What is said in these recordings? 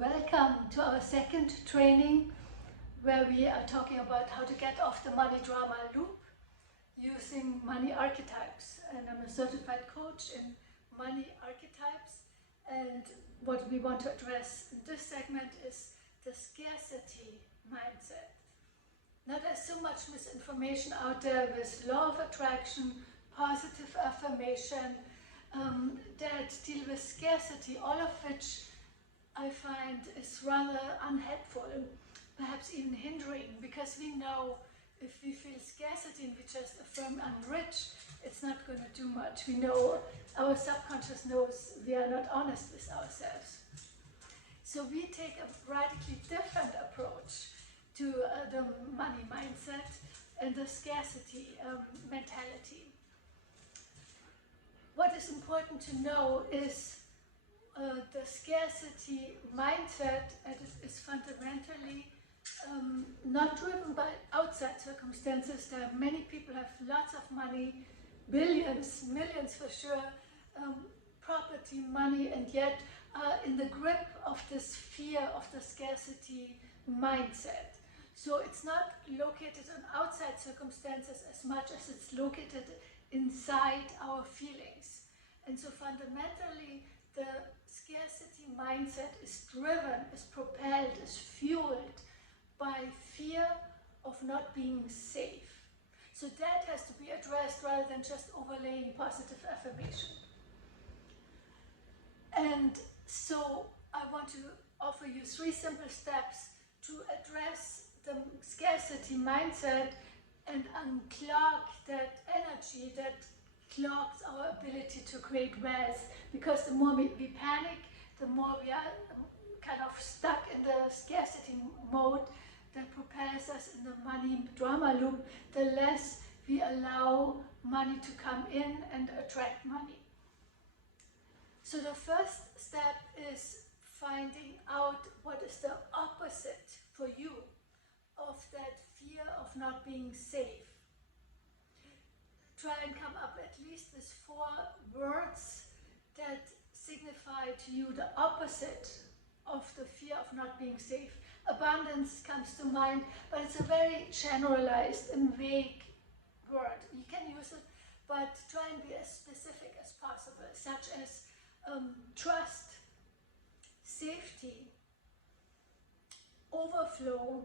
Welcome to our second training where we are talking about how to get off the money drama loop using money archetypes. And I'm a certified coach in money archetypes, and what we want to address in this segment is the scarcity mindset. Now there's so much misinformation out there with law of attraction, positive affirmation that deal with scarcity, all of which I find is rather unhelpful, perhaps even hindering, because we know if we feel scarcity and we just affirm I'm rich, it's not going to do much. We know, our subconscious knows we are not honest with ourselves. So we take a radically different approach to the money mindset and the scarcity mentality. What is important to know is the scarcity mindset is fundamentally not driven by outside circumstances. There are many people who have lots of money, billions, millions for sure, property, money, and yet are in the grip of this fear of the scarcity mindset. So it's not located on outside circumstances as much as it's located inside our feelings. And so fundamentally, the scarcity mindset is driven, is propelled, is fueled by fear of not being safe. So that has to be addressed rather than just overlaying positive affirmation. And so I want to offer you 3 simple steps to address the scarcity mindset and unclog that energy that clogs our ability to create wealth, because the more we panic, the more we are kind of stuck in the scarcity mode that propels us in the money drama loop, the less we allow money to come in and attract money. So the first step is finding out what is the opposite for you of that fear of not being safe. Try and come up at least with 4 words that signify to you the opposite of the fear of not being safe. Abundance comes to mind, but it's a very generalized and vague word. You can use it, but try and be as specific as possible, such as trust, safety, overflow,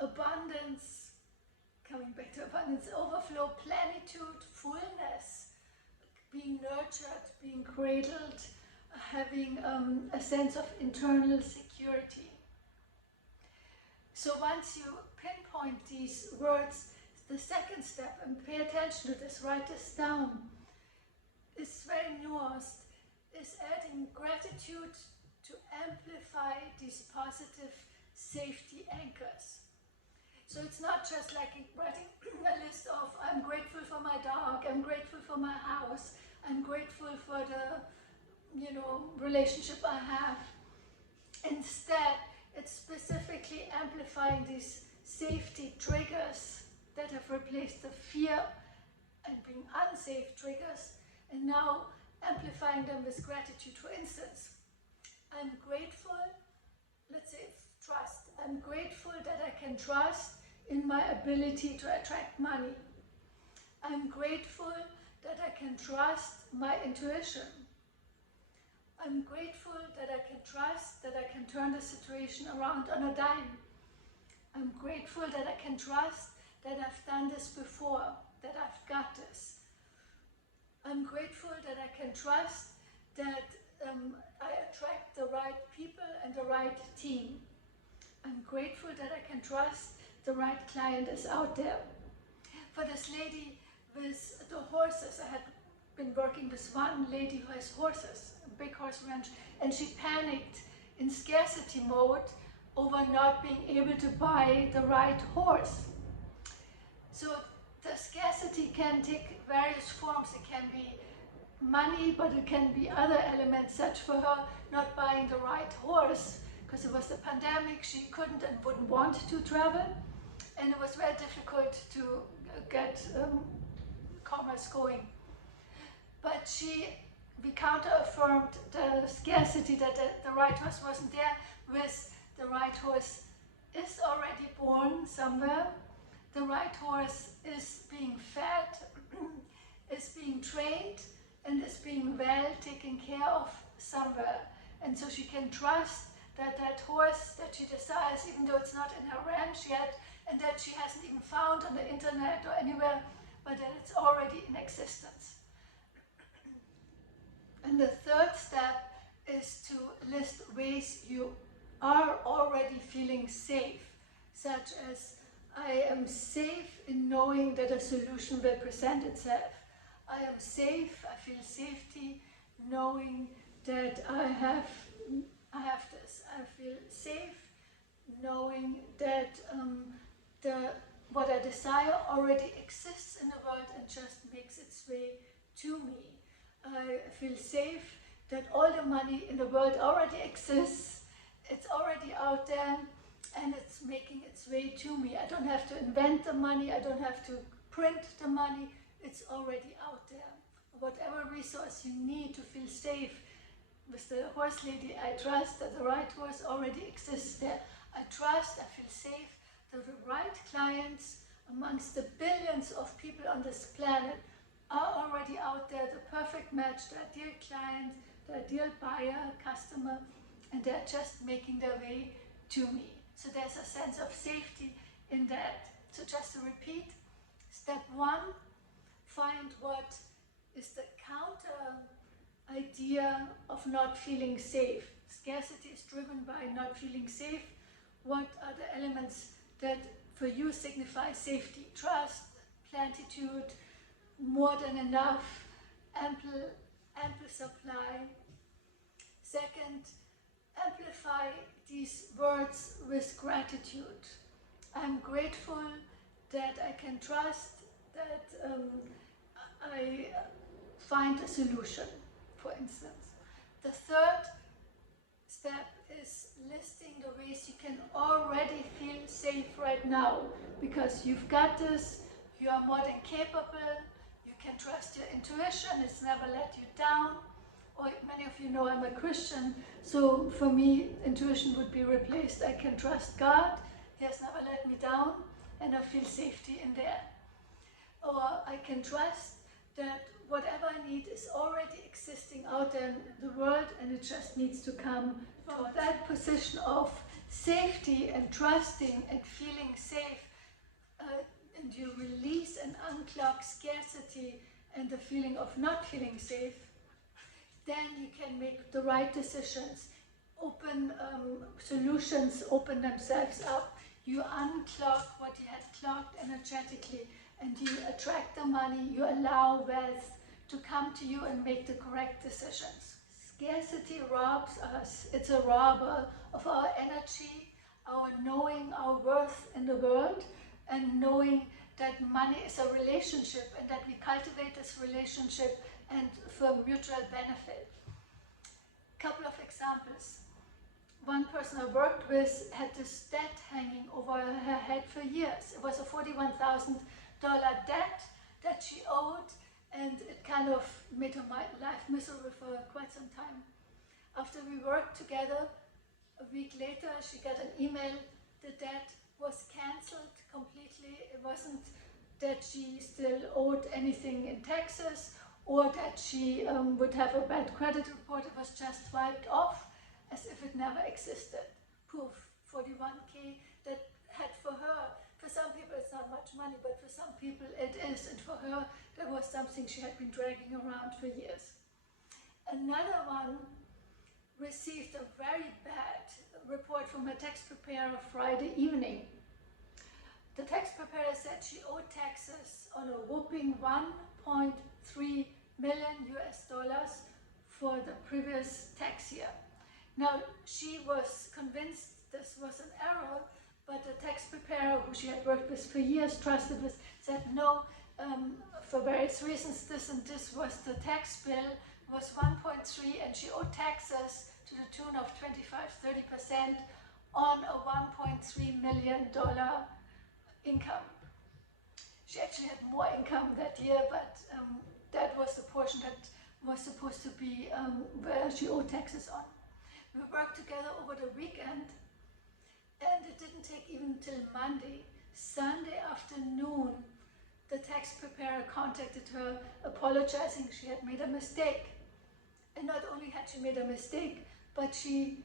abundance, coming back to abundance, overflow, plenitude, fullness, being nurtured, being cradled, having a sense of internal security. So once you pinpoint these words, the second step, and pay attention to this, write this down, is very nuanced, is adding gratitude to amplify these positive safety anchors. So it's not just like writing a list of I'm grateful for my dog, I'm grateful for my house, I'm grateful for the relationship I have. Instead, it's specifically amplifying these safety triggers that have replaced the fear and being unsafe triggers, and now amplifying them with gratitude. For instance, I'm grateful, let's say trust. I'm grateful that I can trust in my ability to attract money. I'm grateful that I can trust my intuition. I'm grateful that I can trust that I can turn the situation around on a dime. I'm grateful that I can trust that I've done this before, that I've got this. I'm grateful that I can trust that I attract the right people and the right team. I'm grateful that I can trust the right client is out there. For this lady with the horses, I had been working with one lady who has horses, a big horse ranch, and she panicked in scarcity mode over not being able to buy the right horse. So the scarcity can take various forms. It can be money, but it can be other elements, such for her not buying the right horse because it was the pandemic, she couldn't and wouldn't want to travel, and it was very difficult to get commerce going. But she we counter-affirmed the scarcity that the right horse wasn't there with the right horse is already born somewhere. The right horse is being fed, is being trained, and is being well taken care of somewhere. And so she can trust that that horse that she desires, even though it's not in her ranch yet, and that she hasn't even found on the internet or anywhere, but that it's already in existence. And the third step is to list ways you are already feeling safe, such as I am safe in knowing that a solution will present itself. I am safe, I feel safety knowing that I have this. I feel safe knowing that what I desire already exists in the world and just makes its way to me. I feel safe that all the money in the world already exists, it's already out there, and it's making its way to me. I don't have to invent the money, I don't have to print the money, it's already out there. Whatever resource you need to feel safe, with the horse lady, I trust that the right horse already exists there. I trust, I feel safe that the right clients amongst the billions of people on this planet are already out there, the perfect match, the ideal client, the ideal buyer, customer, and they're just making their way to me. So there's a sense of safety in that. So just to repeat, step one, find what is the counter idea of not feeling safe. Scarcity is driven by not feeling safe. What are the elements that for you signify safety? Trust, plenitude, more than enough, ample supply. Second, amplify these words with gratitude. I'm grateful that I can trust that I find a solution, for instance. The third step is listing the ways you can already feel safe right now, because you've got this, you are more than capable, you can trust your intuition, it's never let you down. Or many of you know I'm a Christian, so for me intuition would be replaced. I can trust God, He has never let me down, and I feel safety in there. Or I can trust that whatever I need is already existing out there in the world, and it just needs to come from that position of safety and trusting and feeling safe, and you release and unclog scarcity and the feeling of not feeling safe, then you can make the right decisions. Open solutions open themselves up. You unclog what you had clogged energetically, and you attract the money, you allow wealth to come to you and make the correct decisions. Scarcity robs us. It's a robber of our energy, our knowing our worth in the world, and knowing that money is a relationship and that we cultivate this relationship and for mutual benefit. Couple of examples. One person I worked with had this debt hanging over her head for years. It was a $41,000 debt that she owed, and it kind of made her life miserable for quite some time. After we worked together, a week later she got an email. The debt was cancelled completely. It wasn't that she still owed anything in taxes or that she would have a bad credit report. It was just wiped off as if it never existed. Poof, 41K that had for her, for some people it's not much money, but for some people it is, and for her that was something she had been dragging around for years. Another one received a very bad report from her tax preparer Friday evening. The tax preparer said she owed taxes on a whopping $1.3 million for the previous tax year. Now, she was convinced this was an error, but the tax preparer, who she had worked with for years, trusted with, said no, for various reasons, this and this was the tax bill, was 1.3, and she owed taxes to the tune of 25-30% on a $1.3 million income. She actually had more income that year, but that was the portion that was supposed to be where she owed taxes on. We worked together over the weekend, and it didn't take even till Monday. Sunday afternoon, the tax preparer contacted her apologizing she had made a mistake. And not only had she made a mistake, but the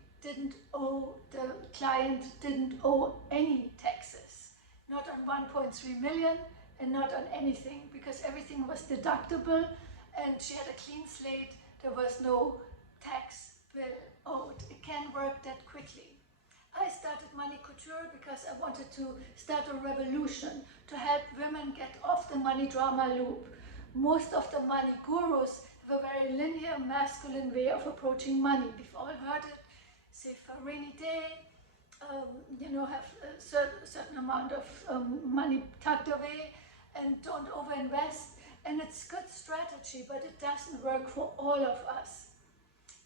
client didn't owe any taxes. Not on 1.3 million and not on anything, because everything was deductible and she had a clean slate. There was no tax bill owed. It can work that quickly. I started Money Couture because I wanted to start a revolution to help women get off the money drama loop. Most of the money gurus have a very linear, masculine way of approaching money. We've all heard it. Save for a rainy day, have a certain amount of money tucked away and don't overinvest. And it's good strategy, but it doesn't work for all of us.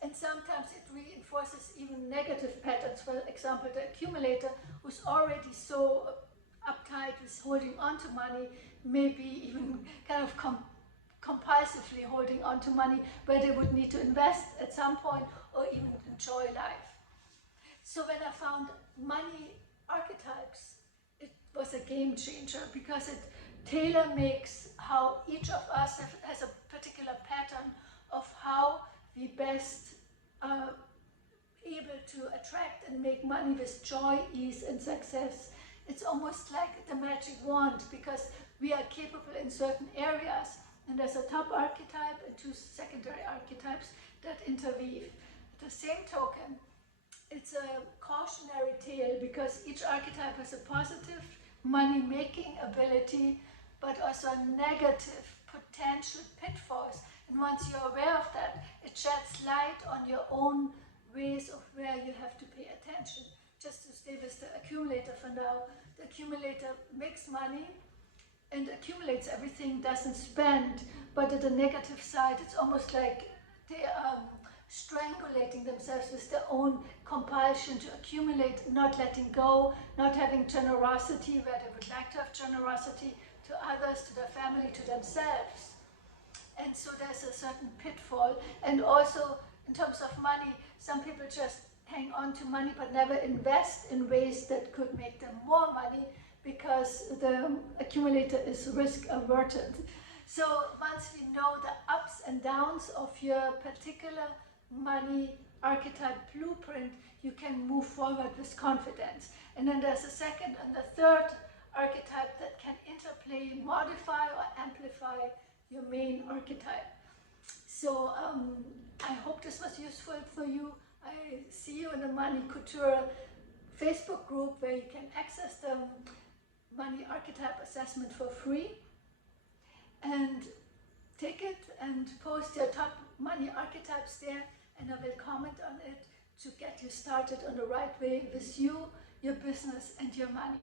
And sometimes it reinforces even negative patterns. For example, the accumulator who's already so uptight with holding on to money, maybe even kind of compulsively holding on to money where they would need to invest at some point or even enjoy life. So when I found money archetypes, it was a game changer because it tailor makes how each of us has a particular pattern of how we best are able to attract and make money with joy, ease, and success. It's almost like the magic wand because we are capable in certain areas, and there's a top archetype and two secondary archetypes that interweave. At the same token, it's a cautionary tale because each archetype has a positive money-making ability, but also negative potential pitfalls. And once you're aware of that, it sheds light on your own ways of where you have to pay attention. Just to stay with the accumulator for now, the accumulator makes money and accumulates everything, doesn't spend, but at the negative side, it's almost like they are strangulating themselves with their own compulsion to accumulate, not letting go, not having generosity where they would like to have generosity to others, to their family, to themselves. And so there's a certain pitfall. And also in terms of money, some people just hang on to money but never invest in ways that could make them more money because the accumulator is risk averted. So once we know the ups and downs of your particular money archetype blueprint, you can move forward with confidence. And then there's a second and the third archetype that can interplay, modify or amplify your main archetype. So I hope this was useful for you. I see you in the Money Couture Facebook group where you can access the money archetype assessment for free, and take it and post your top money archetypes there, and I will comment on it to get you started on the right way with you, your business and your money.